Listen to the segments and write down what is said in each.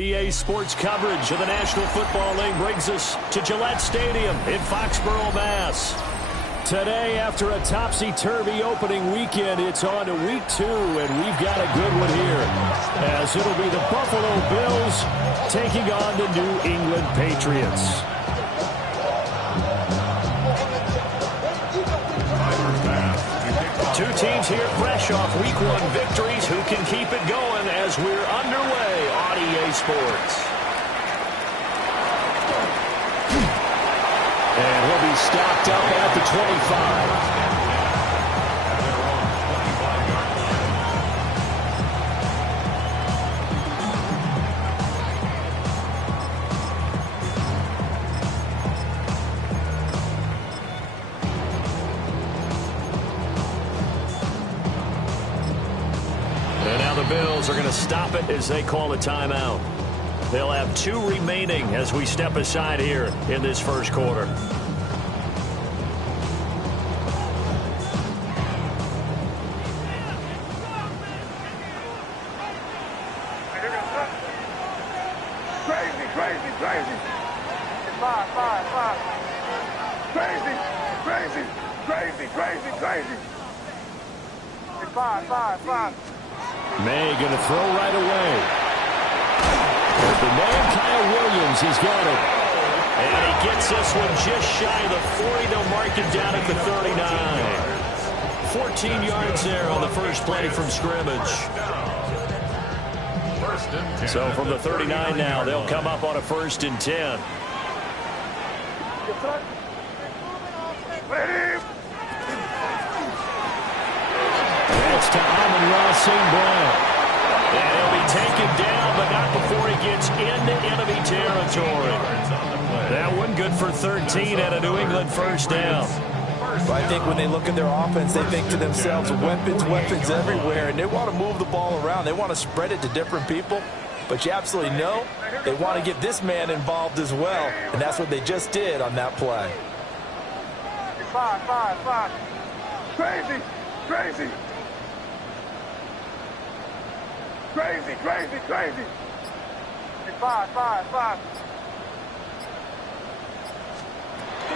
EA Sports coverage of the National Football League brings us to Gillette Stadium in Foxborough, Mass. Today, after a topsy-turvy opening weekend, it's on to week 2, and we've got a good one here, as it'll be the Buffalo Bills taking on the New England Patriots. Two teams here fresh off week 1 victories. Who can keep it going as we're underway on EA Sports? And he'll be stopped up at the 25. Bills are going to stop it as they call a timeout. They'll have 2 remaining as we step aside here in this first quarter. Crazy. 5. Crazy. 5. May going to throw right away. But the man, Kyle Williams, has got it. And he gets this one just shy of the 40. They'll mark it down at the 39. 14 yards there on the first play from scrimmage. So from the 39 now, they'll come up on a 1st and 10. That's to Amon-Ra St. Brown. And he'll be taken down, but not before he gets into enemy territory. That one good for 13 at a New England first down. Well, I think when they look at their offense, they think to themselves, weapons everywhere, and they want to move the ball around. They want to spread it to different people, but you absolutely know they want to get this man involved as well, and that's what they just did on that play. 5. Crazy. 5.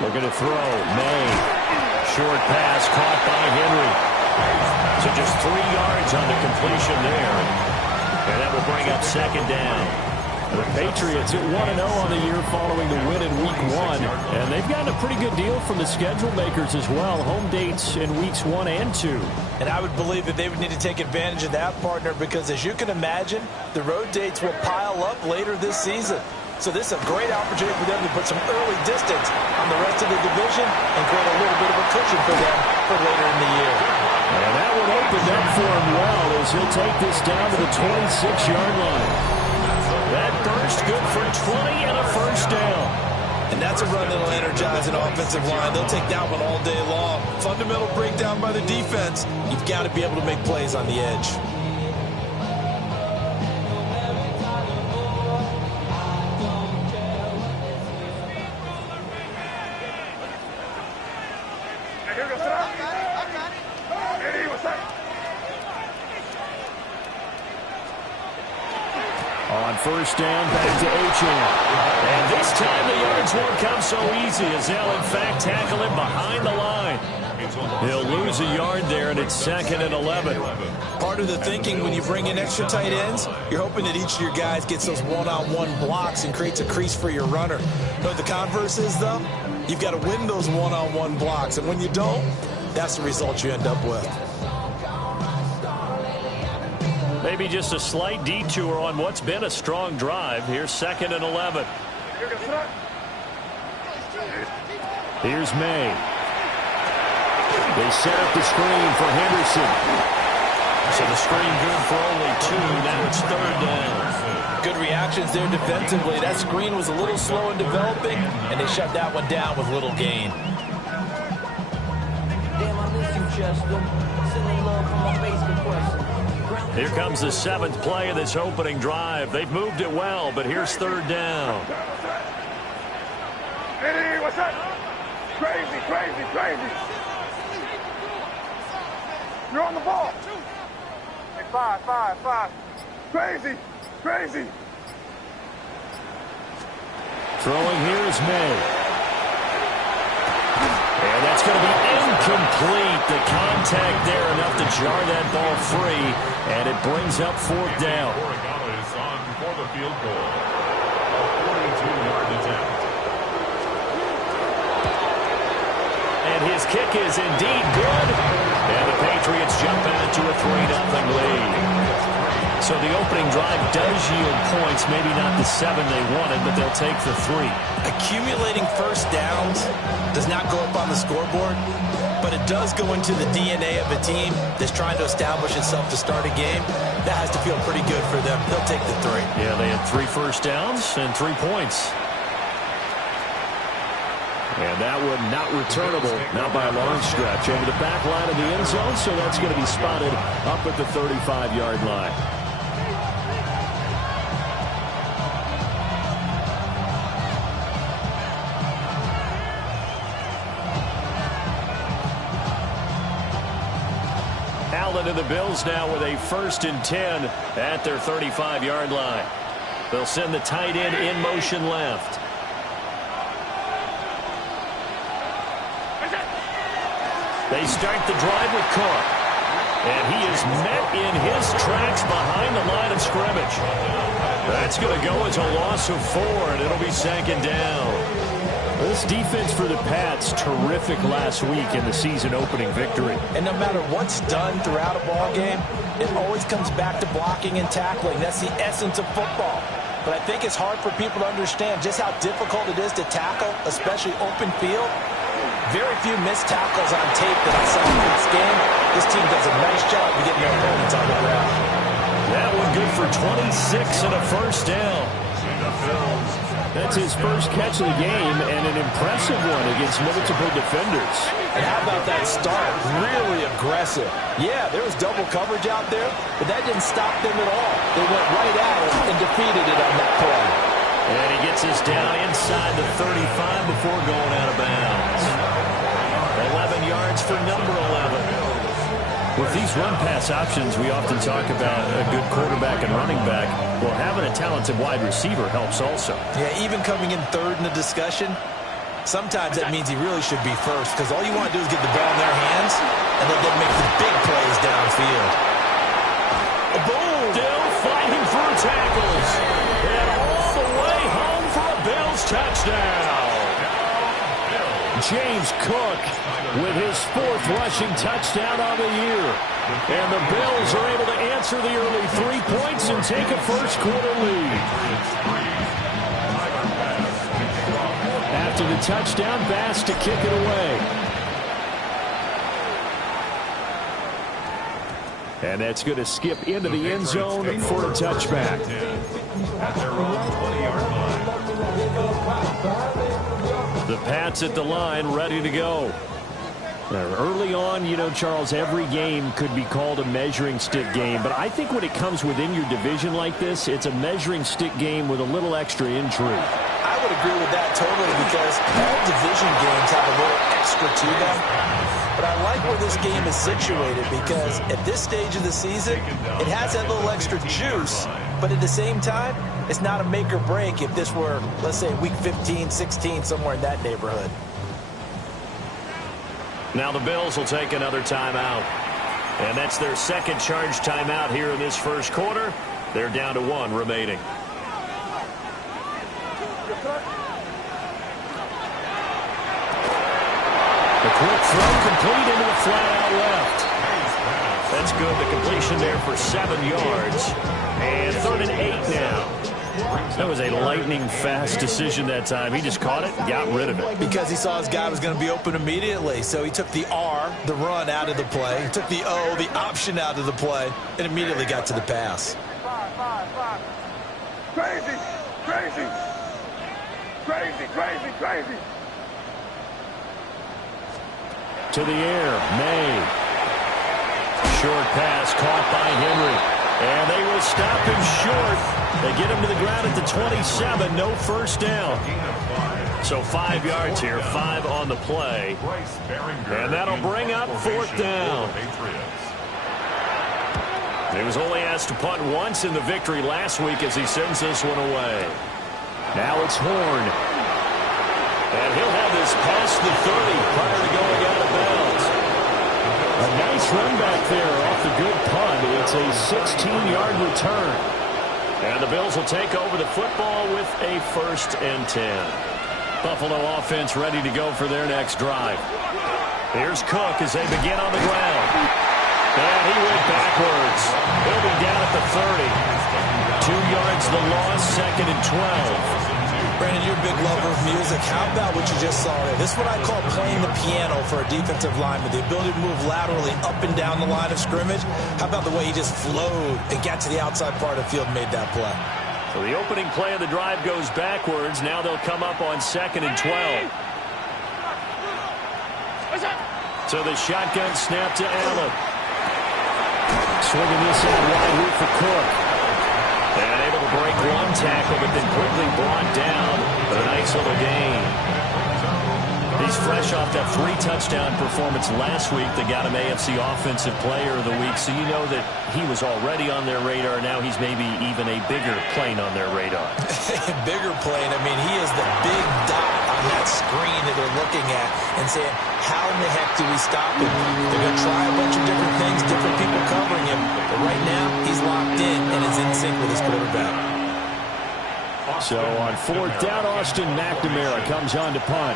Looking to throw. May. Short pass caught by Henry. So just 3 yards on the completion there. And that will bring up 2nd down. The Patriots at 1-0 on the year following the win in week 1. And they've gotten a pretty good deal from the schedule makers as well. Home dates in weeks 1 and 2. And I would believe that they would need to take advantage of that, partner, because as you can imagine, the road dates will pile up later this season. So this is a great opportunity for them to put some early distance on the rest of the division and create a little bit of a cushion for them for later in the year. And that one opened up for him well as he'll take this down to the 26-yard line. That burst good for 20 and a first down. And that's a run that'll energize an offensive line. They'll take that one all day long. Fundamental breakdown by the defense. You've got to be able to make plays on the edge. On first down, back to Achane. And this time the yards won't come so easy as they'll in fact tackle him behind the line. He'll lose a yard there, and it's 2nd and 11. Part of the thinking when you bring in extra tight ends, you're hoping that each of your guys gets those one-on-one blocks and creates a crease for your runner. But the converse is, though, you've got to win those one-on-one blocks. And when you don't, that's the result you end up with. Maybe just a slight detour on what's been a strong drive. Here's 2nd and 11. Here's May. They set up the screen for Henderson. So the screen good for only 2. Now it's 3rd down. Good reactions there defensively. That screen was a little slow in developing, and they shut that one down with little gain. Damn, I miss you, Chester. Sending love from my bass compressor. Here comes the 7th play of this opening drive. They've moved it well, but here's 3rd down. Hey, what's up? Crazy. You're on the ball. Hey, 5. Crazy. Throwing here is May. And that's going to be incomplete. The contact there enough to jar that ball free, and it brings up fourth down. Oregano is on for the field goal. A 42-yard attempt. And his kick is indeed good. And the Patriots jump out to a 3-0 lead. So the opening drive does yield points, maybe not the 7 they wanted, but they'll take the 3. Accumulating first downs does not go up on the scoreboard, but it does go into the DNA of a team that's trying to establish itself to start a game. That has to feel pretty good for them. They'll take the 3. Yeah, they had 3 first downs and 3 points. And that one not returnable, not by a long stretch, over the back line of the end zone, so that's going to be spotted up at the 35-yard line. Allen and the Bills now with a 1st and 10 at their 35-yard line. They'll send the tight end in motion left. They start the drive with Cook. And he is met in his tracks behind the line of scrimmage. That's going to go as a loss of 4, and it'll be 2nd down. This defense for the Pats, terrific last week in the season-opening victory. And no matter what's done throughout a ball game, it always comes back to blocking and tackling. That's the essence of football. But I think it's hard for people to understand just how difficult it is to tackle, especially open field. Very few missed tackles on tape that I saw in this game. This team does a nice job of getting their opponents on the ground. That one good for 26 and a 1st down. That's his first catch of the game and an impressive one against multiple defenders. And how about that start? Really aggressive. Yeah, there was double coverage out there, but that didn't stop them at all. They went right at it and defeated it on that play. And he gets us down inside the 35 before going out of bounds. 11 yards for number 11. With these run-pass options, we often talk about a good quarterback and running back. Well, having a talented wide receiver helps also. Yeah, even coming in 3rd in the discussion, sometimes that means he really should be 1st, because all you want to do is get the ball in their hands and let them make the big plays downfield. Boom! Still fighting for tackles. And all the way home for a Bills touchdown. James Cook with his 4th rushing touchdown on the year. And the Bills are able to answer the early 3 points and take a first-quarter lead. After the touchdown, Bass to kick it away. And that's going to skip into the end zone for a touchback. At their own 20-yard line. The Pats at the line, ready to go. Early on, you know, Charles, every game could be called a measuring stick game. But I think when it comes within your division like this, it's a measuring stick game with a little extra intrigue. I would agree with that totally, because all division games have a little extra to them. But I like where this game is situated, because at this stage of the season, it has that little extra juice. But at the same time, it's not a make or break if this were, let's say, week 15, 16, somewhere in that neighborhood. Now the Bills will take another timeout. And that's their 2nd charge timeout here in this first quarter. They're down to 1 remaining. The quick throw complete into the flat out left. That's good. The completion there for 7 yards. And 3rd and 8 now. That was a lightning-fast decision that time. He just caught it and got rid of it. Because he saw his guy was going to be open immediately. So he took the R, the run, out of the play. He took the O, the option, out of the play, and immediately got to the pass. Crazy, crazy, crazy, crazy, crazy. To the air, May. Short pass caught by Henry. And they will stop him short. They get him to the ground at the 27. No first down. So 5 yards here, 5 on the play. And that'll bring up 4th down. He was only asked to punt once in the victory last week as he sends this one away. Now it's Horn. And he'll have this past the 30 prior to going out of bounds. A nice run back there off the good punt. It's a 16-yard return. And the Bills will take over the football with a 1st and 10. Buffalo offense ready to go for their next drive. Here's Cook as they begin on the ground. And he went backwards. He'll be down at the 30. 2 yards the loss, 2nd and 12. Brandon, you're a big lover of music. How about what you just saw there? This is what I call playing the piano for a defensive lineman. The ability to move laterally up and down the line of scrimmage. How about the way he just flowed and got to the outside part of the field and made that play? So the opening play of the drive goes backwards. Now they'll come up on 2nd and 12. So the shotgun snap to Allen. Swinging this out wide here for Cook. And able to break one tackle, but then quickly brought down. But a nice little gain. He's fresh off that 3-touchdown performance last week that got him AFC Offensive Player of the Week. So you know that he was already on their radar. Now he's maybe even a bigger plane on their radar. Bigger plane. I mean, he is the big dot on that screen that they're looking at and saying, how in the heck do we stop him? They're going to try a bunch of different things, different people covering him. But right now, he's locked in and is in sync with his quarterback. So on 4th down, Austin McNamara comes on to punt.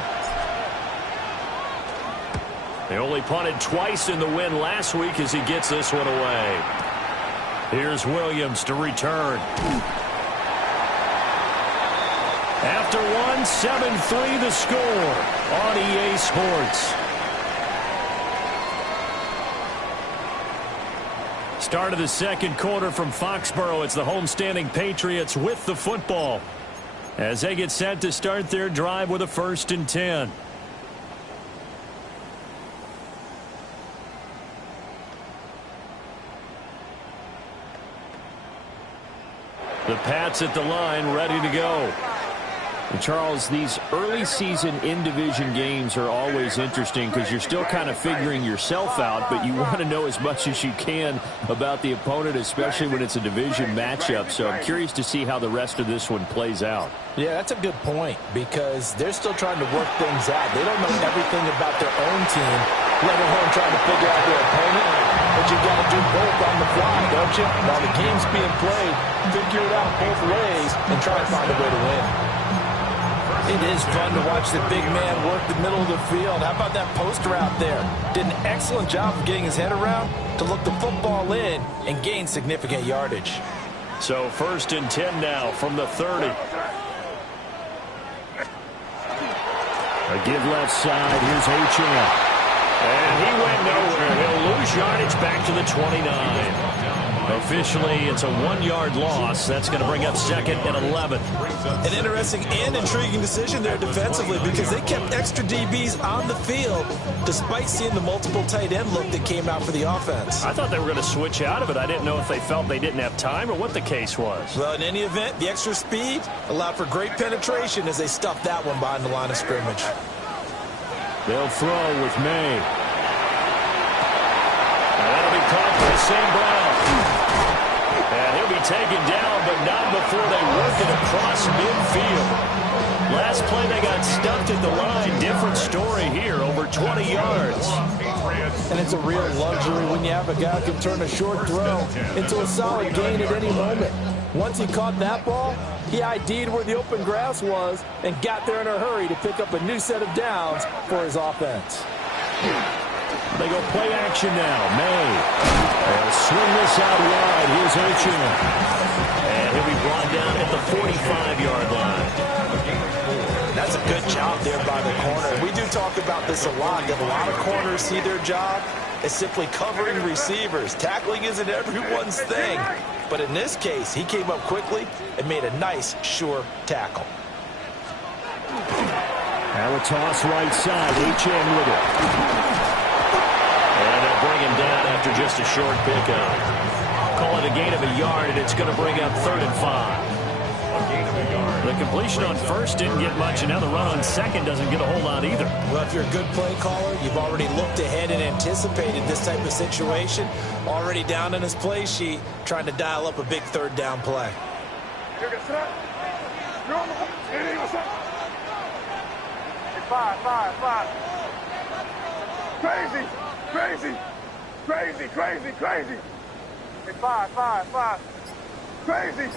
They only punted twice in the win last week as he gets this one away. Here's Williams to return. After one, 7-3 the score on EA Sports. Start of the 2nd quarter from Foxborough. It's the homestanding Patriots with the football as they get set to start their drive with a 1st and 10. The Pats at the line, ready to go. And Charles, these early season in-division games are always interesting because you're still kind of figuring yourself out, but you want to know as much as you can about the opponent, especially when it's a division matchup. So I'm curious to see how the rest of this one plays out. Yeah, that's a good point because they're still trying to work things out. They don't know everything about their own team, let alone trying to figure out their opponent. But you got to do both on the fly, don't you? While the game's being played, figure it out both ways and try to find a way to win. It is fun to watch the big man work the middle of the field. How about that post route there? Did an excellent job of getting his head around to look the football in and gain significant yardage. So 1st and 10 now from the 30. A give left side. Here's H.M. And he went nowhere. He'll lose yardage back to the 29. Officially, it's a 1-yard loss. That's going to bring up 2nd and 11. An interesting and intriguing decision there defensively because they kept extra DBs on the field despite seeing the multiple tight end look that came out for the offense. I thought they were going to switch out of it. I didn't know if they felt they didn't have time or what the case was. Well, in any event, the extra speed allowed for great penetration as they stuffed that one behind the line of scrimmage. They'll throw with May. And that'll be caught by St. Brown. And he'll be taken down, but not before they work it across midfield. Last play they got stuffed at the line. Different story here, over 20 yards. And it's a real luxury when you have a guy who can turn a short throw into a solid gain at any moment. Once he caught that ball, he ID'd where the open grass was and got there in a hurry to pick up a new set of downs for his offense. They go play action now. May. They'll swing this out wide. Here's H.M. And he'll be brought down at the 45-yard line. That's a good job there by the corner. We do talk about this a lot, that a lot of corners see their job as simply covering receivers. Tackling isn't everyone's thing. But in this case, he came up quickly and made a nice, sure tackle. Now a toss right side. H.M. with it. And they'll bring him down after just a short pickup. Call it a gain of a yard, and it's going to bring up 3rd and 5. The completion on 1st didn't get much, and now the run on 2nd doesn't get a whole lot either. Well, if you're a good play caller, you've already looked ahead and anticipated this type of situation. Already down in his play sheet, trying to dial up a big 3rd down play. Five. Crazy. Hey, five. Crazy.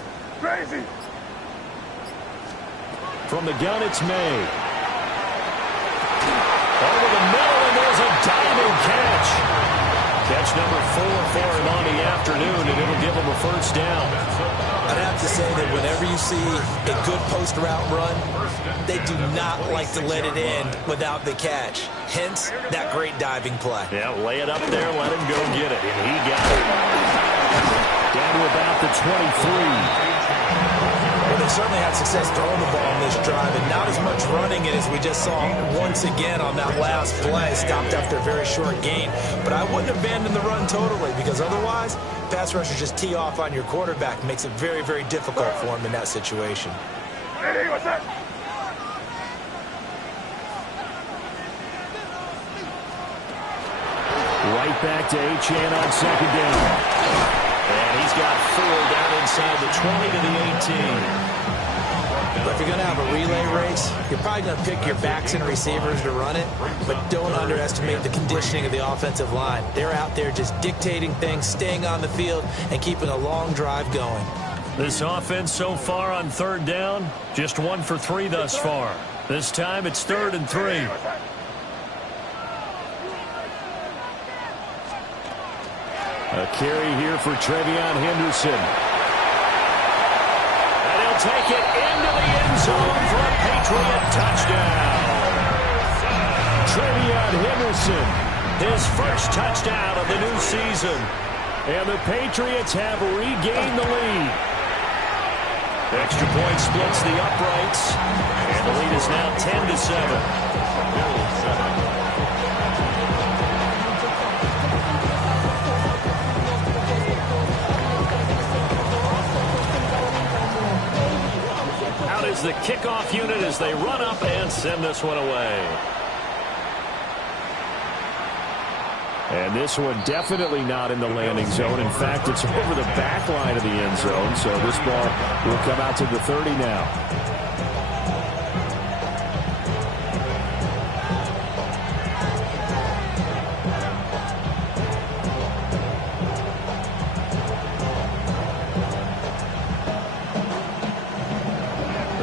From the gun, it's May. Over the middle, and there's a diving catch. Catch number 4 for him on the afternoon, and it'll give him a first down. I'd have to say that whenever you see a good post route run, they do not like to let it in without the catch. Hence, that great diving play. Yeah, lay it up there, let him go get it, and he got it. Down to about the 23. Well, they certainly had success throwing the ball on this drive, and not as much running it as we just saw once again on that last play. Stopped after a very short gain. But I wouldn't abandon the run totally, because otherwise, pass rushers just tee off on your quarterback. It makes it very, very difficult for him in that situation. Hey, what's that? Right back to Achane on second down. And he's got 4 down inside the 20 to the 18. But if you're going to have a relay race, you're probably going to pick your backs and receivers to run it, but don't underestimate the conditioning of the offensive line. They're out there just dictating things, staying on the field, and keeping a long drive going. This offense so far on third down, just 1 for 3 thus far. This time it's 3rd and 3. A carry here for Trevion Henderson. And he'll take it into the end zone for a Patriot touchdown. Trevion Henderson, his first touchdown of the new season. And the Patriots have regained the lead. Extra point splits the uprights. And the lead is now 10-7. Is the kickoff unit as they run up and send this one away. And this one definitely not in the landing zone. In fact, it's over the back line of the end zone, so this ball will come out to the 30 now.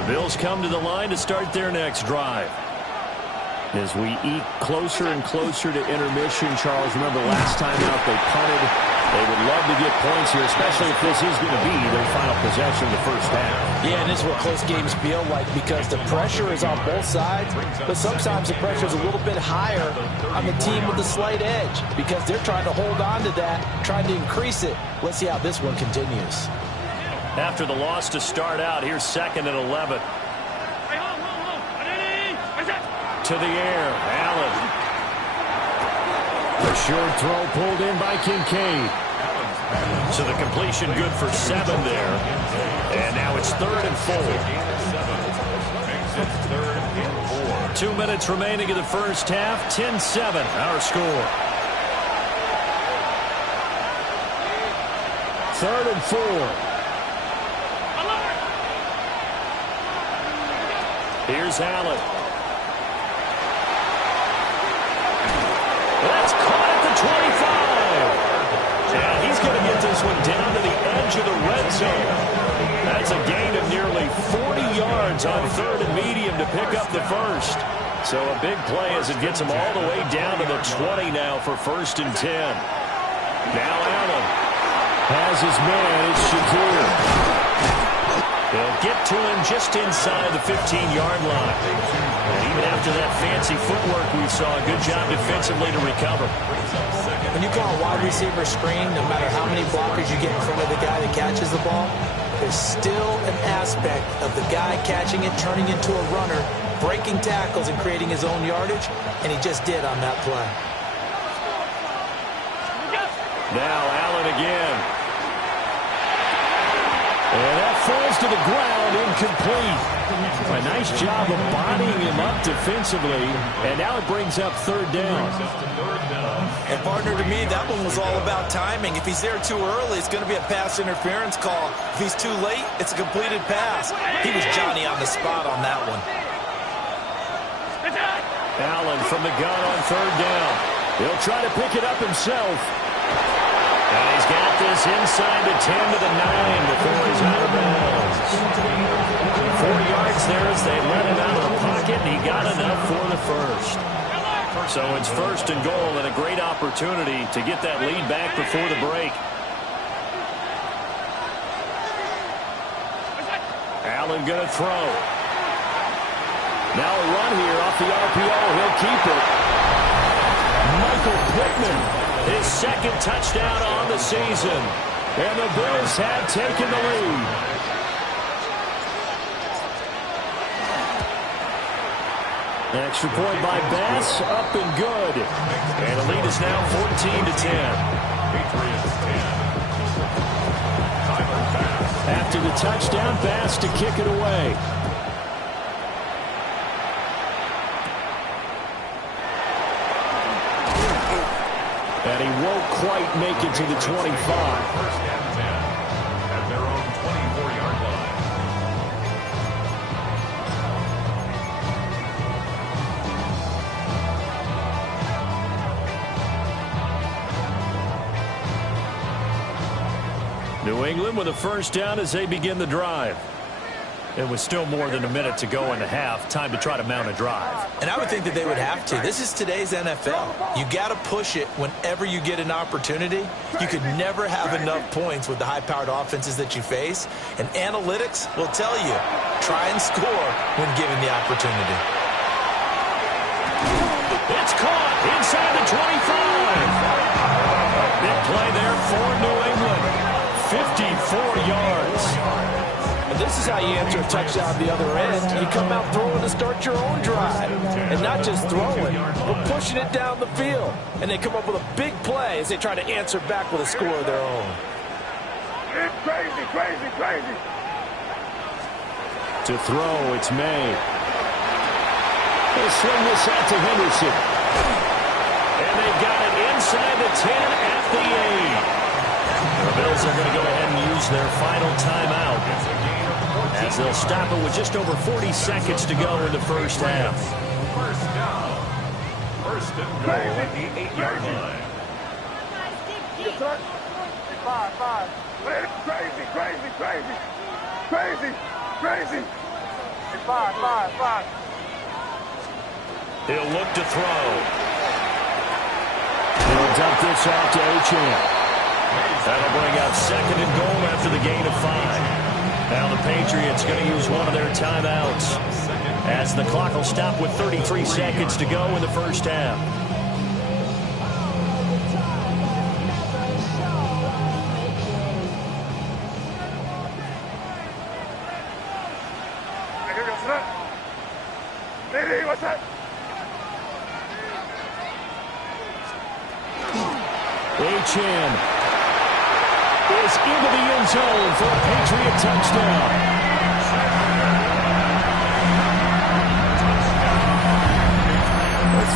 Bills come to the line to start their next drive. As we eke closer and closer to intermission, Charles, remember last time out they punted. They would love to get points here, especially if this is going to be their final possession of the first half. Yeah, and this is what close games feel like, because the pressure is on both sides, but sometimes the pressure is a little bit higher on the team with the slight edge, because they're trying to hold on to that, trying to increase it. Let's see how this one continues. After the loss to start out, here's 2nd and 11. To the air, Allen. A short throw pulled in by Kincaid. So the completion good for 7 there. And now it's 3rd and 4. 2 minutes remaining in the first half. 10-7, our score. 3rd and 4. Here's Allen. That's caught at the 25. And he's going to get this one down to the edge of the red zone. That's a gain of nearly 40 yards on 3rd and medium to pick up the first. So a big play as it gets him all the way down to the 20 now for 1st and 10. Now Allen has his man. It's Shakir. They'll get to him just inside the 15-yard line. And even after that fancy footwork we saw, a good job defensively to recover. When you call a wide receiver screen, no matter how many blockers you get in front of the guy that catches the ball, there's still an aspect of the guy catching it, turning into a runner, breaking tackles and creating his own yardage, and he just did on that play. Now Allen again. And that falls to the ground, incomplete. A nice job of bodying him up defensively, and now it brings up 3rd down. And partner, to me, that one was all about timing. If he's there too early, it's going to be a pass interference call. If he's too late, it's a completed pass. He was Johnny on the spot on that one. Allen from the gun on third down. He'll try to pick it up himself. And he's got this inside the 10 to the 9 before he's out of bounds. 4 yards there as they let him out of the pocket, and he got enough for the first. So it's first and goal, and a great opportunity to get that lead back before the break. Allen going to throw. Now a run here off the RPO. He'll keep it. Michael Pittman, his second touchdown on the season. And the Bills have taken the lead. Extra point by Bass, up and good. And the lead is now 14-10. Patriots 10. Tyler Bass. After the touchdown, Bass to kick it away. And he won't quite make it to the 25. First and 10 at their own 24-yard line. New England with a first down as they begin the drive. It was still more than a minute to go in the half. Time to try to mount a drive. And I would think that they would have to. This is today's NFL. You got to push it whenever you get an opportunity. You could never have enough points with the high-powered offenses that you face. And analytics will tell you, try and score when given the opportunity. It's caught inside the 25. Big play there for New England. 54 yards. And this is how you answer a touchdown the other end. You come out throwing to start your own drive. And not just throwing, but pushing it down the field. And they come up with a big play as they try to answer back with a score of their own. It's crazy, crazy, crazy. To throw, it's May. They'll swing this out to Henderson. And they've got it inside the 10 at the 8. The Bills are going to go ahead and use their final timeout as they'll stop it with just over 40 seconds to go in the first half. First down. First and goal at the 8-yard line. Five. It's crazy, crazy, crazy. Crazy, crazy. It's five. He'll look to throw. He'll dump this off to Achane. That'll bring up second and goal after the gain of 5. Now the Patriots going to use one of their timeouts as the clock will stop with 33 seconds to go in the first half. What's that? Achane is into the end zone for a Patriot touchdown.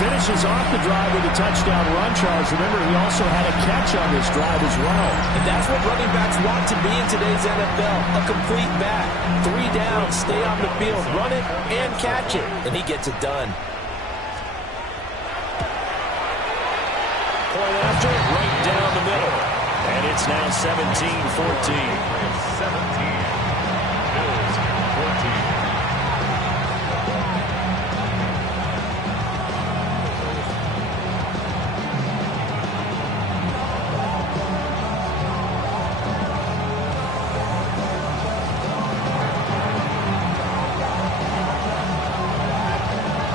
Finishes off the drive with a touchdown run, Charles. Remember, he also had a catch on this drive as well. And that's what running backs want to be in today's NFL, a complete back. 3 down, stay on the field, run it, and catch it. And he gets it done. Point after, right down the middle. And it's now 17-14. 17. Bills 14.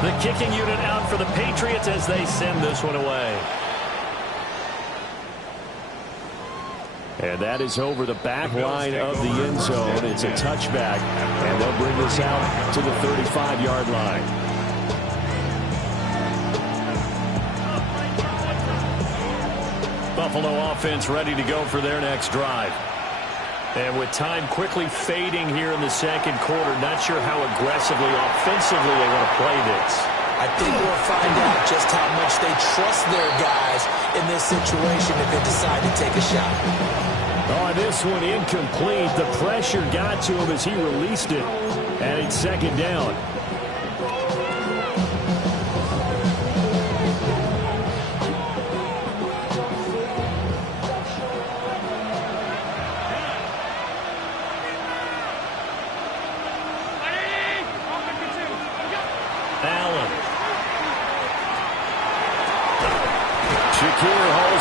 The kicking unit out for the Patriots as they send this one away. And that is over the back line of the end zone. It's a touchback, and they'll bring this out to the 35-yard line. Buffalo offense ready to go for their next drive. And with time quickly fading here in the second quarter, not sure how aggressively, offensively they want to play this. I think we'll find out just how much they trust their guys in this situation if they decide to take a shot. Oh, this one incomplete. The pressure got to him as he released it. And it's second down.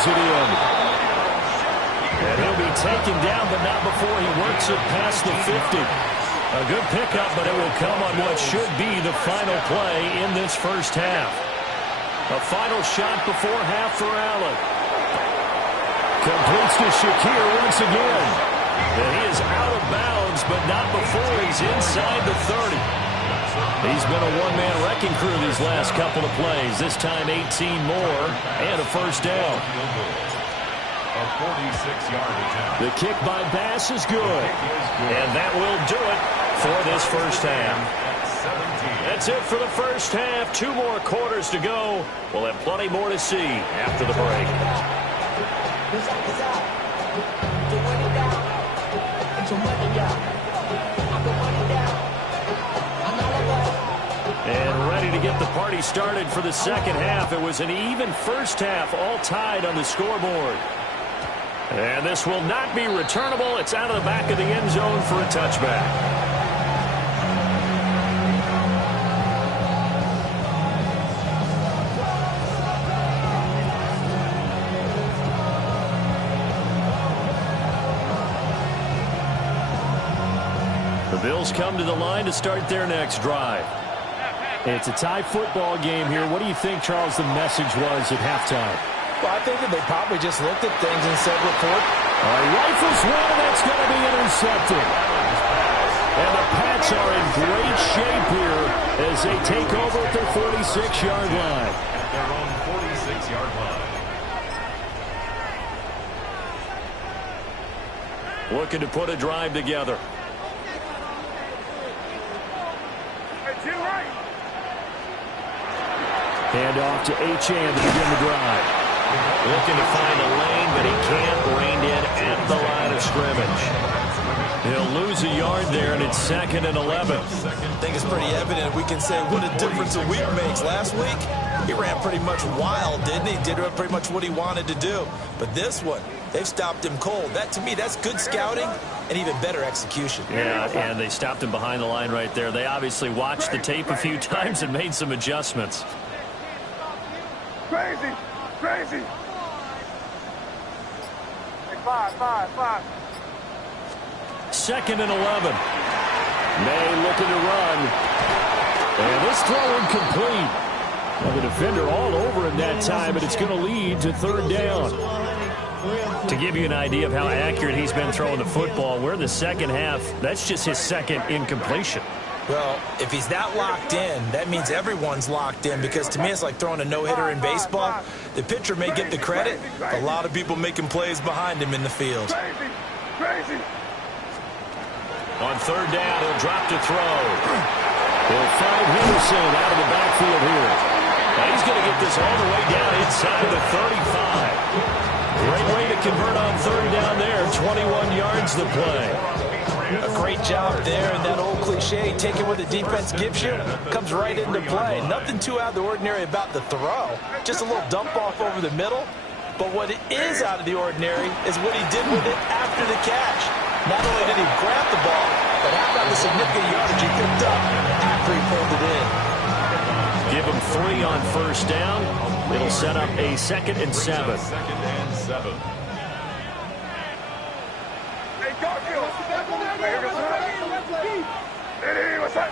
it in. And he'll be taken down, but not before he works it past the 50. A good pickup, but it will come on what should be the final play in this first half. A final shot before half for Allen. Completes to Shakir once again. And he is out of bounds, but not before he's inside the 30. He's been a one-man wrecking crew these last couple of plays. This time 18 more and a first down. A 46-yard attempt. The kick by Bass is good. And that will do it for this first half. That's it for the first half. 2 more quarters to go. We'll have plenty more to see after the break. And ready to get the party started for the second half. It was an even first half, all tied on the scoreboard. And this will not be returnable. It's out of the back of the end zone for a touchback. The Bills come to the line to start their next drive. It's a tie football game here. What do you think, Charles, the message was at halftime? Well, I think that they probably just looked at things and said, report. Rifles one, and that's going to be intercepted. And the Pats are in great shape here as they take over at their 46-yard line. At their own 46-yard line. Looking to put a drive together. Hand off to Achane to begin the drive. Looking to find a lane, but he can't. Reined in at the line of scrimmage. He'll lose a yard there, and it's 2nd and 11. I think it's pretty evident. We can say what a difference a week makes. Last week, he ran pretty much wild, didn't he? Did pretty much what he wanted to do. But this one, they've stopped him cold. That, to me, that's good scouting and even better execution. Yeah, and they stopped him behind the line right there. They obviously watched the tape a few times and made some adjustments. Crazy, crazy. Hey, five. 2nd and 11. May looking to run. And this throw incomplete. Well, the defender all over him that time, and it's going to lead to 3rd down. To give you an idea of how accurate he's been throwing the football, we're in the second half. That's just his 2nd incompletion. Well, if he's that locked in, that means everyone's locked in, because to me it's like throwing a no-hitter in baseball. The pitcher may get the credit, but a lot of people making plays behind him in the field. Crazy. On 3rd down, he'll drop to throw. They'll find Henderson out of the backfield here. Now he's going to get this all the way down inside the 35. Great way to convert on 3rd down there. 21 yards to play. A great job there, and that old cliche, taking what the defense gives you, comes right into play. Nothing too out of the ordinary about the throw. Just a little dump off over the middle. But what it is out of the ordinary is what he did with it after the catch. Not only did he grab the ball, but how about the significant yardage he picked up after he pulled it in. Give him 3 on 1st down. It'll set up a 2nd and 7. 2nd and 7. Hey, Garfield. Hey, what's that?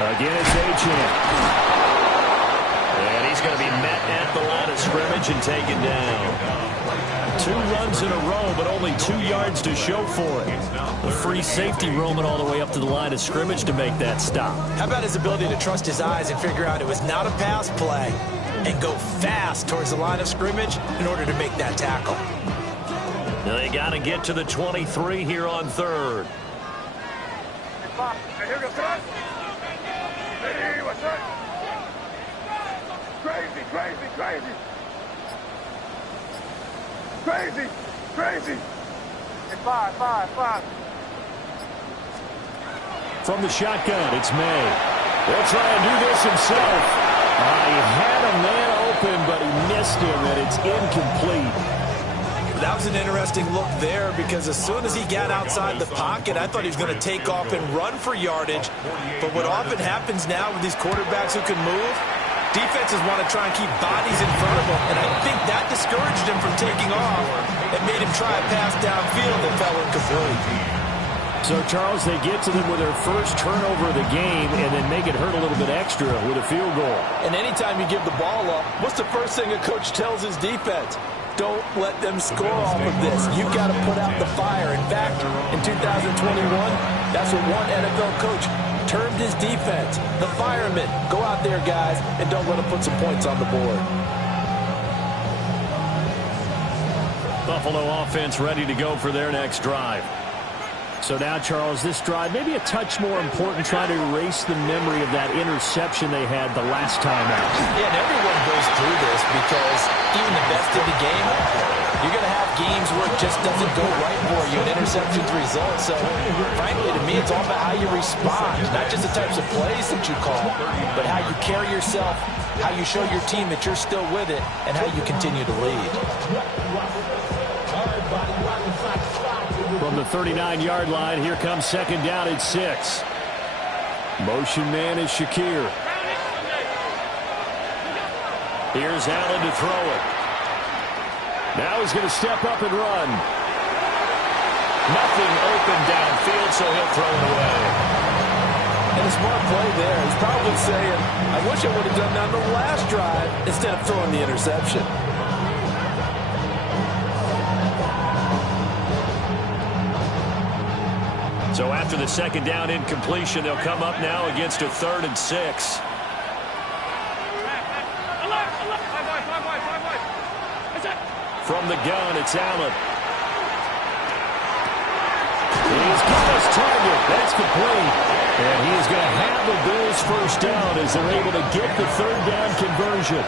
Again, it's Achane. And he's going to be met at the line of scrimmage and taken down. 2 runs in a row, but only 2 yards to show for it. The free safety roaming all the way up to the line of scrimmage to make that stop. How about his ability to trust his eyes and figure out it was not a pass play and go fast towards the line of scrimmage in order to make that tackle. Now they got to get to the 23 here on 3rd. Hey, here goes that. Hey, what's that? Crazy. Hey, five. From the shotgun, it's May. They'll try and do this himself. He had a man open, but he missed him, and it's incomplete. That was an interesting look there because as soon as he got outside the pocket, I thought he was going to take off and run for yardage. But what often happens now with these quarterbacks who can move, defenses want to try and keep bodies in front of them, and I think that discouraged him from taking off and made him try a pass downfield that fell incomplete. So, Charles, they get to them with their first turnover of the game and then make it hurt a little bit extra with a field goal. And anytime you give the ball up, what's the first thing a coach tells his defense? Don't let them score off of this. You've got to put out the fire. In fact, in 2021, that's what one NFL coach termed his defense. The firemen. Go out there, guys, and don't let them put some points on the board. Buffalo offense ready to go for their next drive. So now, Charles, this drive maybe a touch more important, trying to erase the memory of that interception they had the last time out. Yeah, and everyone goes through this because even the best in the game, you're going to have games where it just doesn't go right for you, and interceptions result. So, frankly, to me, it's all about how you respond, not just the types of plays that you call, but how you carry yourself, how you show your team that you're still with it, and how you continue to lead. From the 39-yard line, here comes second down at 6. Motion man is Shakir. Here's Allen to throw it. Now he's going to step up and run. Nothing open downfield, so he'll throw it away. And a smart play there. He's probably saying, I wish I would have done that on the last drive instead of throwing the interception. So after the second down incompletion, they'll come up now against a 3rd and 6. From the gun, it's Allen. He's got his target. That's complete. And he is going to have the Bills first down as they're able to get the 3rd down conversion.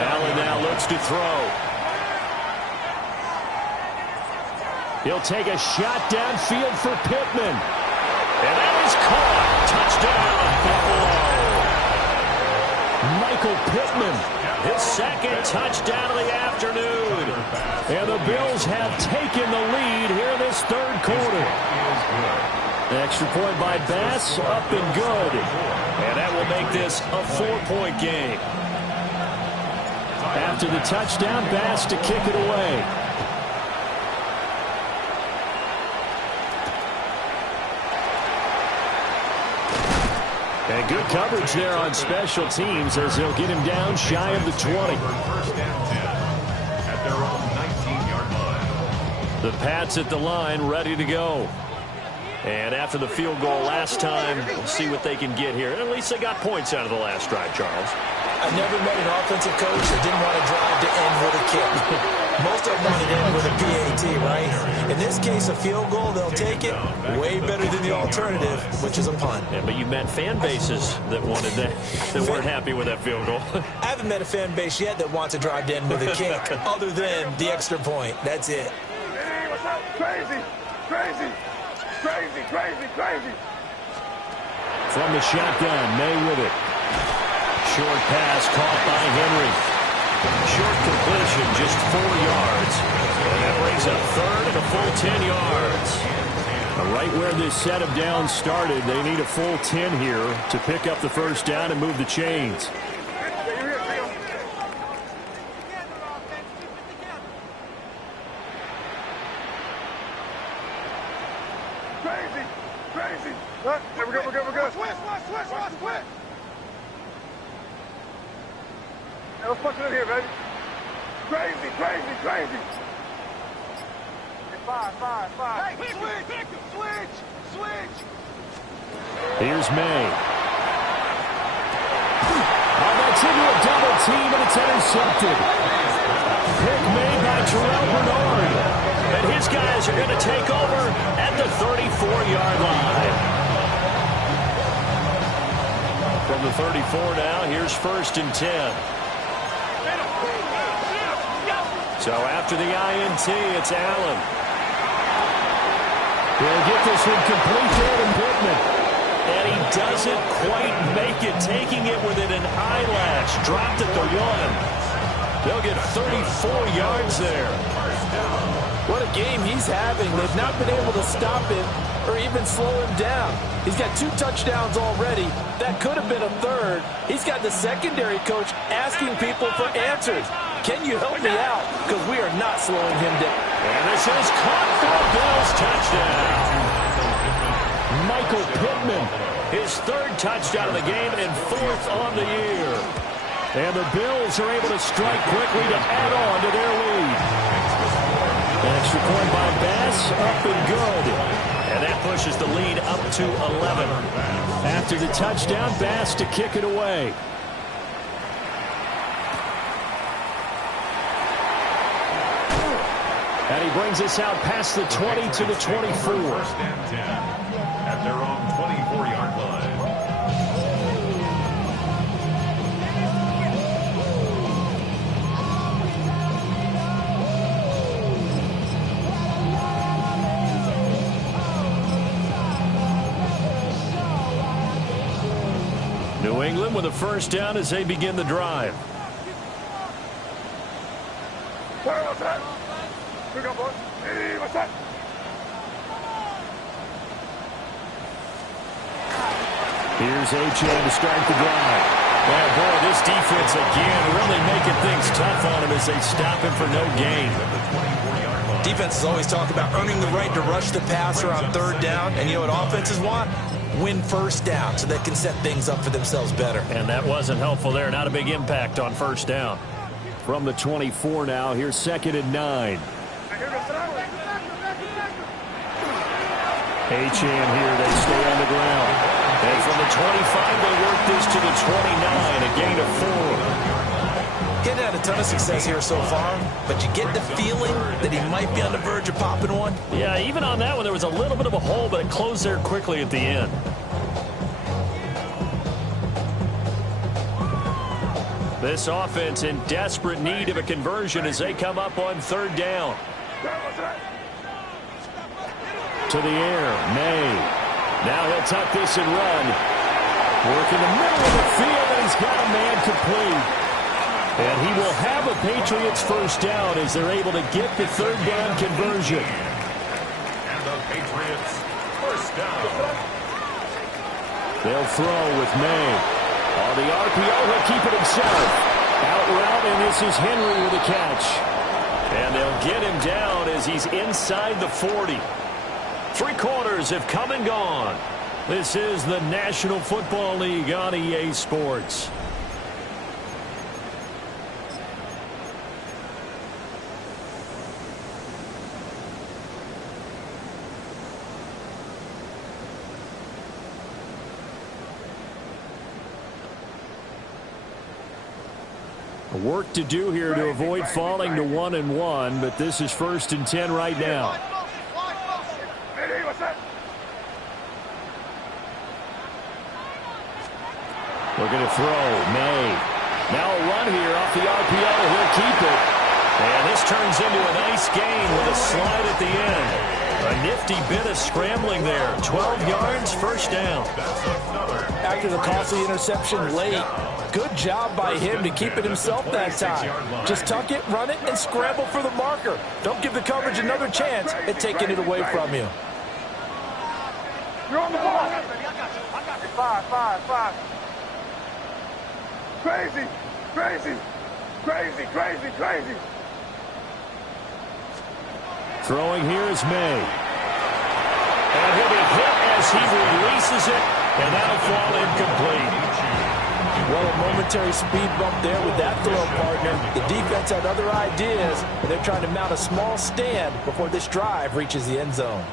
Allen now looks to throw. He'll take a shot downfield for Pittman. And that is caught. Touchdown, Buffalo. Michael Pittman. His second touchdown of the afternoon. And the Bills have taken the lead here in this 3rd quarter. The extra point by Bass, up and good. And that will make this a 4-point game. After the touchdown, Bass to kick it away. And good coverage there on special teams as they'll get him down shy of the 20. First down 10 at their own 19-yard line. The Pats at the line, ready to go. And after the field goal last time, we'll see what they can get here. At least they got points out of the last drive, Charles. I've never met an offensive coach that didn't want to drive to end with a kick. Most of them want to end with a PAT, right? In this case, a field goal, they'll take it. Way better than the alternative, which is a punt. Yeah, but you met fan bases that wanted that, that weren't happy with that field goal. I haven't met a fan base yet that wants to drive to end with a kick, other than the extra point. That's it. Hey, what's up? Crazy, crazy, crazy, crazy, crazy. From the shotgun, May with it. Short pass caught by Henry. Short completion, just 4 yards. And that brings up 3rd and a full 10 yards. Right where this set of downs started, they need a full 10 here to pick up the first down and move the chains. Crazy, crazy. Look, we're good, we're good, we're good. Switch. Hey, let's punch it in here, baby. Crazy, crazy, crazy. Hey, five. Hey, switch. Here's May. Oh, that's into a double team, and it's intercepted. Pick made by Terrell Bernard. And his guys are going to take over at the 34-yard line. From the 34 now, here's 1st and 10. So after the INT, it's Allen. He'll get this one complete to Pittman. And he doesn't quite make it, taking it within an eyelash. Dropped at the 1. They'll get 34 yards there. What a game he's having. They've not been able to stop him or even slow him down. He's got 2 touchdowns already. That could have been a third. He's got the secondary coach asking people for answers. Can you help me out? Because we are not slowing him down. And this is caught for a Bills touchdown. Michael Pittman, his 3rd touchdown of the game and 4th on the year. And the Bills are able to strike quickly to add on to their lead. An extra point by Bass, up and good. And that pushes the lead up to 11. After the touchdown, Bass to kick it away. And he brings us out past the 20 to the 24. First and 10 at their own 24-yard line. New England with a first down as they begin the drive. Here's Achane to start the drive. Yeah, boy, this defense again really making things tough on him as they stop him for no gain. Defenses always talk about earning the right to rush the passer on 3rd down. And you know what offenses want? Win first down so they can set things up for themselves better. And that wasn't helpful there. Not a big impact on first down. From the 24 now, here's 2nd and 9. Achane here, they stay on the ground. And from the 25, they work this to the 29, a gain of 4. Getting had a ton of success here so far, but you get the feeling that he might be on the verge of popping one. Yeah, even on that one, there was a little bit of a hole, but it closed there quickly at the end. This offense in desperate need of a conversion as they come up on 3rd down. To the air, May. Now he'll tuck this and run. Work in the middle of the field, and he's got a man complete. And he will have a Patriots first down as they're able to get the 3rd down conversion. And the Patriots first down. They'll throw with May. On the RPO, he'll keep it himself. Out route, and this is Henry with a catch. And they'll get him down as he's inside the 40. 3 quarters have come and gone. This is the National Football League on EA Sports. Work to do here to avoid falling to 1-1, but this is 1st and 10 right now. Looking to throw, May. Now a run here off the RPO. He'll keep it. And this turns into a nice gain with a slide at the end. A nifty bit of scrambling there. 12 yards, first down. After the costly interception late, good job by him to keep it himself that time. Just tuck it, run it, and scramble for the marker. Don't give the coverage another chance at taking it away from you. You're on the ball. 5. Crazy. Throwing here is May. And he'll be hit as he releases it, and that'll fall incomplete. Well, a momentary speed bump there with that throw, partner. The defense had other ideas, and they're trying to mount a small stand before this drive reaches the end zone.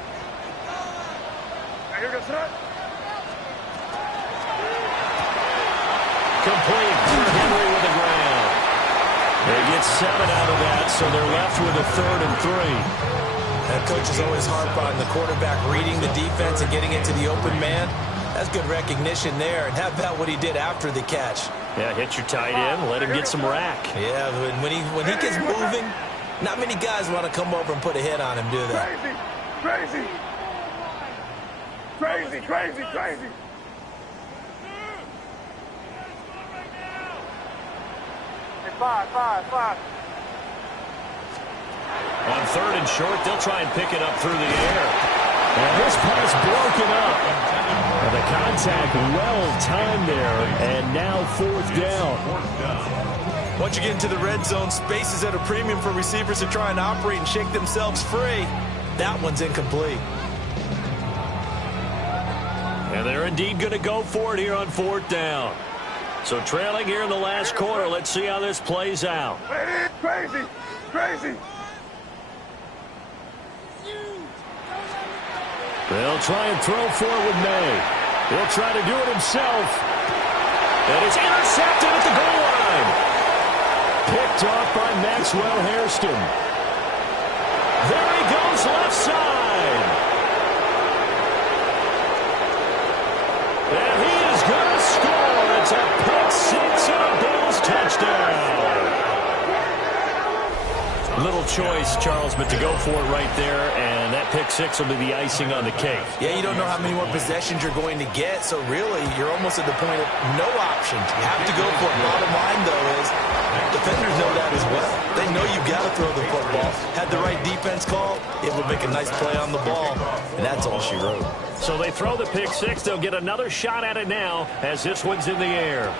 Complete for Henry with the ground. They get 7 out of that, so they're left with a 3rd and 3. That coach is always harp on the quarterback reading the defense and getting into the open man. That's good recognition there. And how about what he did after the catch? Yeah, hit your tight end, let him get some rack. Yeah, when he gets moving, not many guys want to come over and put a hit on him, do they? Crazy. Five. On 3rd and short, they'll try and pick it up through the air. And this pass broken up. And the contact well timed there. And now 4th down. Once you get into the red zone, space is at a premium for receivers to try and operate and shake themselves free. That one's incomplete. And they're indeed going to go for it here on 4th down. So trailing here in the last quarter. Let's see how this plays out. Crazy. They'll try and throw for it with May. He'll try to do it himself. And it's intercepted at the goal line. Picked off by Maxwell Hairston. There he goes left side. And he is going to score. It's a pick six and a Bills touchdown. Little choice, Charles, but to go for it right there, and that pick six will be the icing on the cake. Yeah, you don't know how many more possessions you're going to get, so really you're almost at the point of no options. You have to go for it. Bottom line, though, is defenders know that as well. They know you've got to throw the football. Had the right defense call, it would make a nice play on the ball, and that's all she wrote. So they throw the pick six. They'll get another shot at it now as this one's in the air.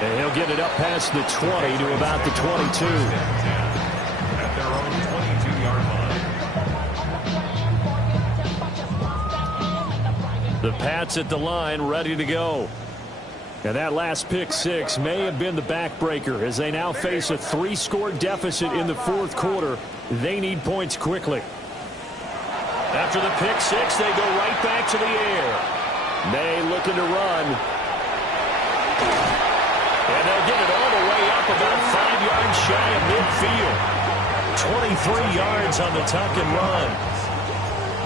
And he'll get it up past the 20 to about the 22. At their own 22-yard line. The Pats at the line, ready to go. And that last pick six may have been the backbreaker as they now face a 3-score deficit in the 4th quarter. They need points quickly. After the pick six, they go right back to the air. May looking to run. And they'll get it all the way up about 5 yards shy of midfield. 23 yards on the tuck and run.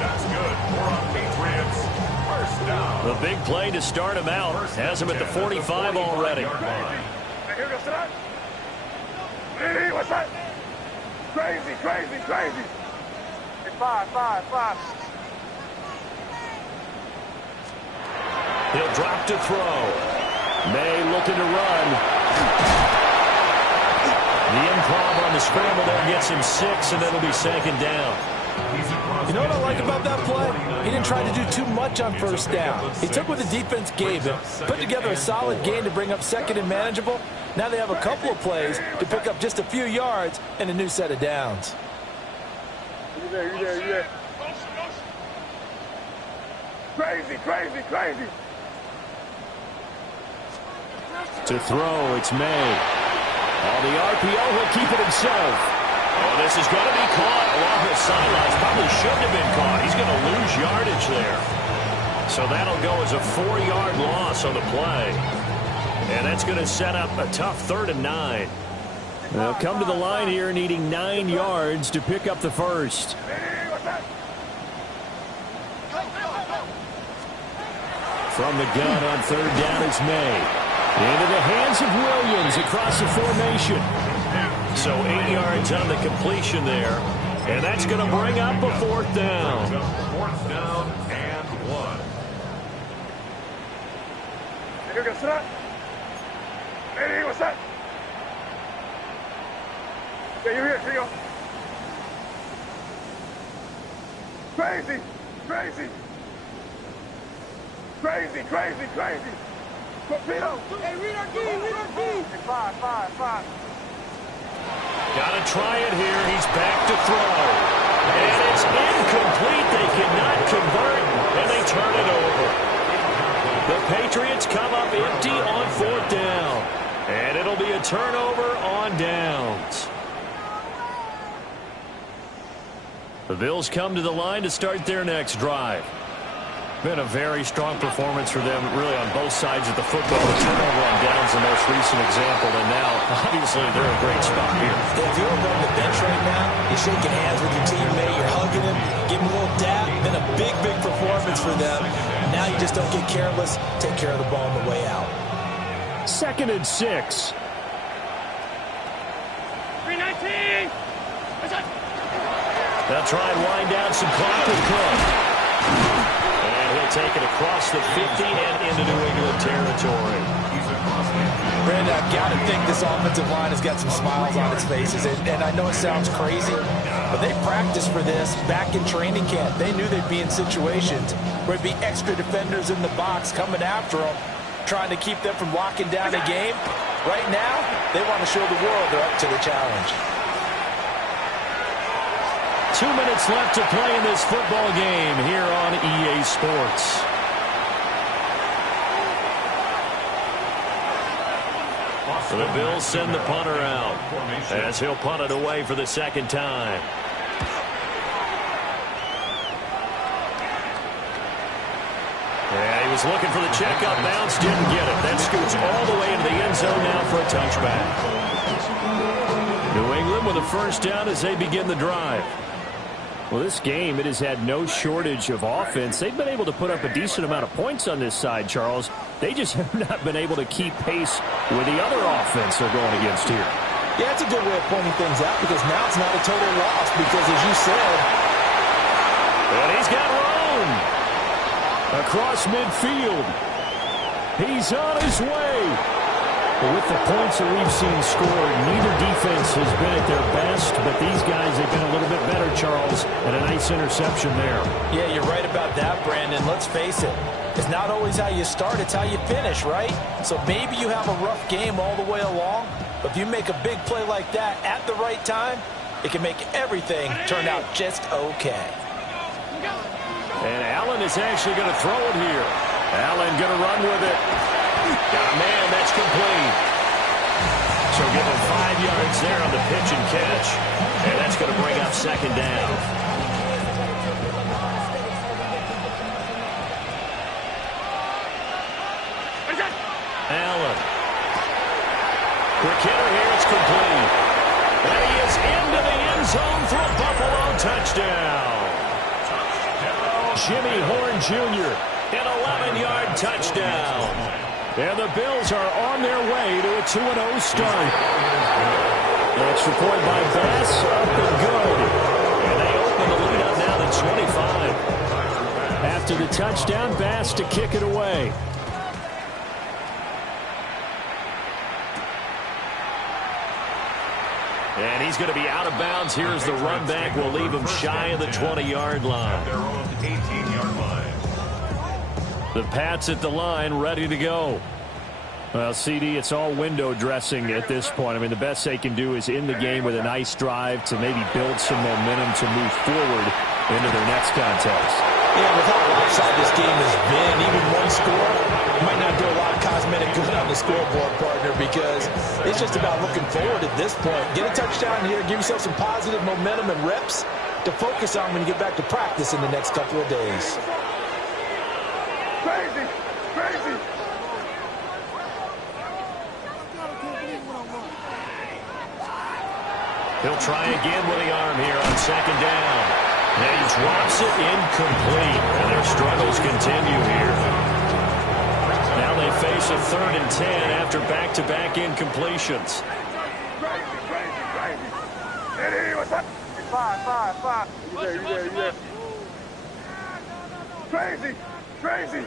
That's good. More on Patriots. First down. The big play to start him out has him at the 45 already. Hey, here goes that. Hey, what's that? Crazy. Hey, five. He'll drop to throw. May looking to run. The improv on the scramble there gets him 6, and it'll be 2nd down. You know what I like about that play? He didn't try to do too much on 1st down. He took what the defense gave him, put together a solid game to bring up 2nd and manageable. Now they have a couple of plays to pick up just a few yards and a new set of downs. You there. Crazy. To throw, it's May. On the RPO, he'll keep it himself. Oh, this is going to be caught along the sidelines. Probably shouldn't have been caught. He's going to lose yardage there. So that'll go as a 4-yard loss on the play. And that's going to set up a tough 3rd and 9. They'll come to the line here needing 9 yards to pick up the first. From the gun on 3rd down is May. Into the hands of Williams across the formation. So 8 yards on the completion there. And that's going to bring up a 4th down. 4th down and 1. Hey, here goes that. Hey, what's that? Yeah, you're here. Here you go. Crazy. Torpedo. Hey, read our key. Hey, five. Got to try it here. He's back to throw. And it's incomplete. They cannot convert, and they turn it over. The Patriots come up empty on 4th down. And it'll be a turnover on downs. The Bills come to the line to start their next drive. Been a very strong performance for them, really, on both sides of the football. The turnover on downs, the most recent example, and now, obviously, they're in a great spot here. If you're on the bench right now, you're shaking hands with your teammate, you're hugging him, give him a little dap. Been a big performance for them. Now you just don't get careless. Take care of the ball on the way out. 2nd and 6. 319. They'll try and wind down some clock with Cook. And he'll take it across the 50 and into New England territory. Brandon, I've got to think this offensive line has got some smiles on its faces. And I know it sounds crazy, but they practiced for this back in training camp. They knew they'd be in situations where there'd be extra defenders in the box coming after them, trying to keep them from locking down a game. Right now, they want to show the world they're up to the challenge. 2 minutes left to play in this football game here on EA Sports. So the Bills send the punter out as he'll punt it away for the second time. Yeah, he was looking for the checkup bounce, didn't get it. That scoots all the way into the end zone now for a touchback. New England with a first down as they begin the drive. Well, this game, it has had no shortage of offense. They've been able to put up a decent amount of points on this side, Charles. They just have not been able to keep pace with the other offense they're going against here. Yeah, it's a good way of pointing things out because now it's not a total loss because, as you said, and he's got room across midfield. He's on his way. But with the points that we've seen scored, neither defense has been at their best, but these guys have been a little bit better, Charles, and a nice interception there. Yeah, you're right about that, Brandon. Let's face it. It's not always how you start, it's how you finish, right? So maybe you have a rough game all the way along, but if you make a big play like that at the right time, it can make everything turn out just okay. And Allen is actually going to throw it here. Allen going to run with it. Man, that's complete. So give him 5 yards there on the pitch and catch. And that's going to bring up second down. Allen. Quick hitter here, it's complete. And he is into the end zone for a Buffalo touchdown. Jimmy Horn Jr. An 11-yard touchdown. And the Bills are on their way to a 2-0 start. Extra point by Bass, up and good. And they open the lead up now to 25. After the touchdown, Bass to kick it away. And he's going to be out of bounds. Here's the run back. Will leave him shy of the 20-yard line. Their own 18-yard line. The Pats at the line, ready to go. Well, CD, it's all window dressing at this point. I mean, the best they can do is in the game with a nice drive to maybe build some momentum to move forward into their next contest. Yeah, with how lopsided this game has been, even one score might not do a lot of cosmetic good on the scoreboard, partner, because it's just about looking forward at this point. Get a touchdown here, give yourself some positive momentum and reps to focus on when you get back to practice in the next couple of days. Crazy! Crazy! He'll try again with the arm here on second down. And he drops it incomplete. And their struggles continue here. Now they face a 3rd and 10 after back-to-back incompletions. Crazy! Crazy! Crazy! Eddie, what's up? 5. You there. Crazy! Crazy!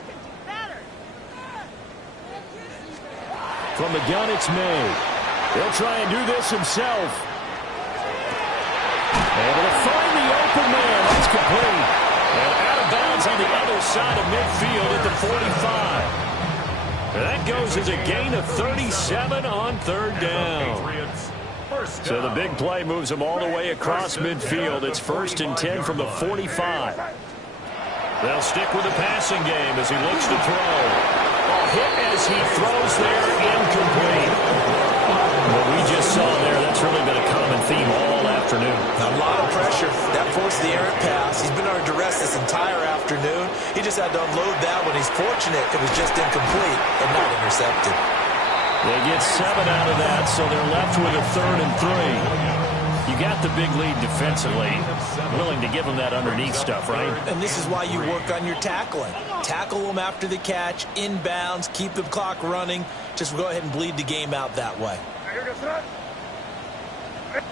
From the gun, it's May. He'll try and do this himself. Able to find the open man. That's complete. And out of bounds on the other side of midfield at the 45. That goes as a gain of 37 on 3rd down. So the big play moves them all the way across midfield. It's 1st and 10 from the 45. They'll stick with the passing game as he looks to throw. Hit as he throws there, incomplete. What we just saw there, that's really been a common theme all afternoon. A lot of pressure. That forced the errant pass. He's been under duress this entire afternoon. He just had to unload that one. He's fortunate it was just incomplete and not intercepted. They get 7 out of that, so they're left with a 3rd and 3. You got the big lead defensively. Willing to give them that underneath stuff, right? And this is why you work on your tackling. Tackle them after the catch, inbounds, keep the clock running. Just go ahead and bleed the game out that way.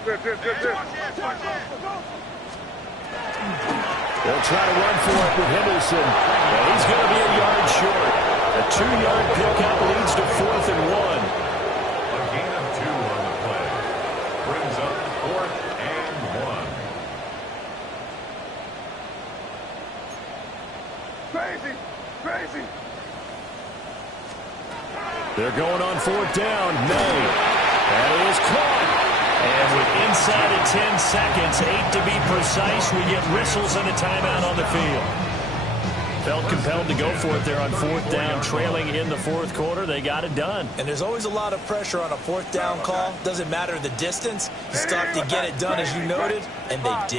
Good. They'll try to run for it with Henderson. And he's going to be a yard short. A 2-yard pickup leads to 4th and 1. They're going on fourth down. May. That is caught. And with inside of 10 seconds, 8 to be precise, we get whistles and a timeout on the field. Felt compelled to go for it there on fourth down, trailing in the fourth quarter. They got it done. And there's always a lot of pressure on a fourth down call. Doesn't matter the distance. You start to get it done, as you noted, and they did.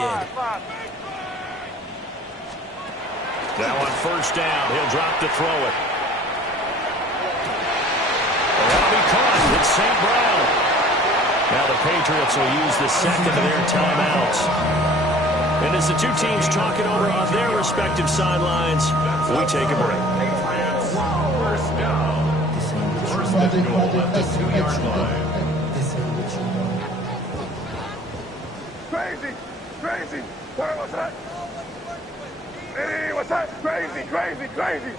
Now on first down, he'll drop to throw it. That'll be caught. It's St. Brown. Now the Patriots will use the second of their timeouts. And as the two teams talk it over on their respective sidelines, we take a break. First down. First and goal at the 2-yard line. Crazy, crazy. What's that? Hey, what's that? Crazy, crazy, crazy.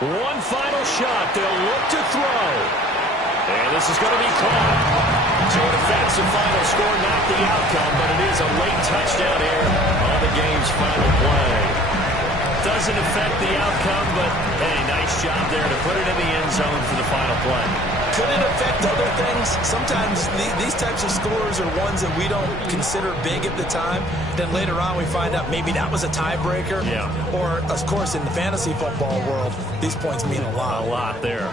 One final shot. They'll look to throw. And this is going to be caught. So it affects the final score, not the outcome, but it is a late touchdown here on the game's final play. Doesn't affect the outcome, but, hey, nice job there to put it in the end zone for the final play. Could it affect other things? Sometimes these types of scores are ones that we don't consider big at the time. Then later on we find out maybe that was a tiebreaker. Yeah. Or, of course, in the fantasy football world, these points mean a lot. A lot there.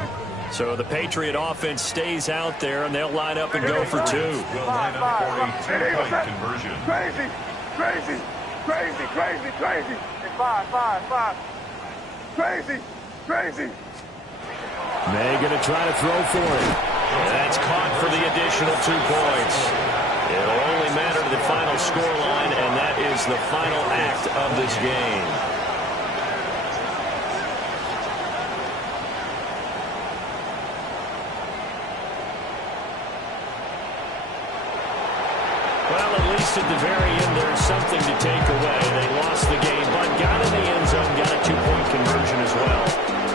So the Patriot offense stays out there, and they'll line up and go for two. Will line up for a two-point conversion. Crazy, crazy, crazy, crazy, crazy. Five. Crazy, crazy. May going to try to throw for it. That's caught for the additional 2 points. It'll only matter to the final scoreline, and that is the final act of this game. Well, at least at the very end, there's something to take away. They lost the game, but got in the end zone, got a 2-point conversion as well.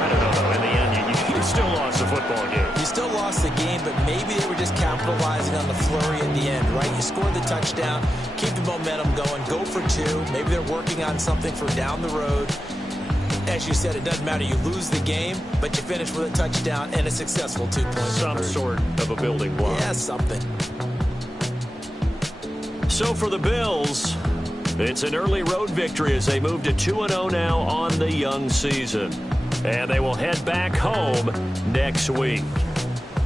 I don't know, though. In the end, you still lost the football game. You still lost the game, but maybe they were just capitalizing on the flurry at the end, right? You scored the touchdown, keep the momentum going, go for 2. Maybe they're working on something for down the road. As you said, it doesn't matter. You lose the game, but you finish with a touchdown and a successful 2-point Some conversion. sort of a building block. Yeah, something. So for the Bills, it's an early road victory as they move to 2-0 now on the young season. And they will head back home next week.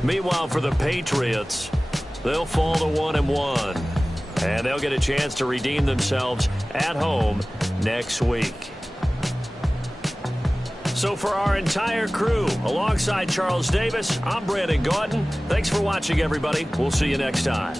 Meanwhile, for the Patriots, they'll fall to 1-1. And they'll get a chance to redeem themselves at home next week. So for our entire crew, alongside Charles Davis, I'm Brandon Gaudin. Thanks for watching, everybody. We'll see you next time.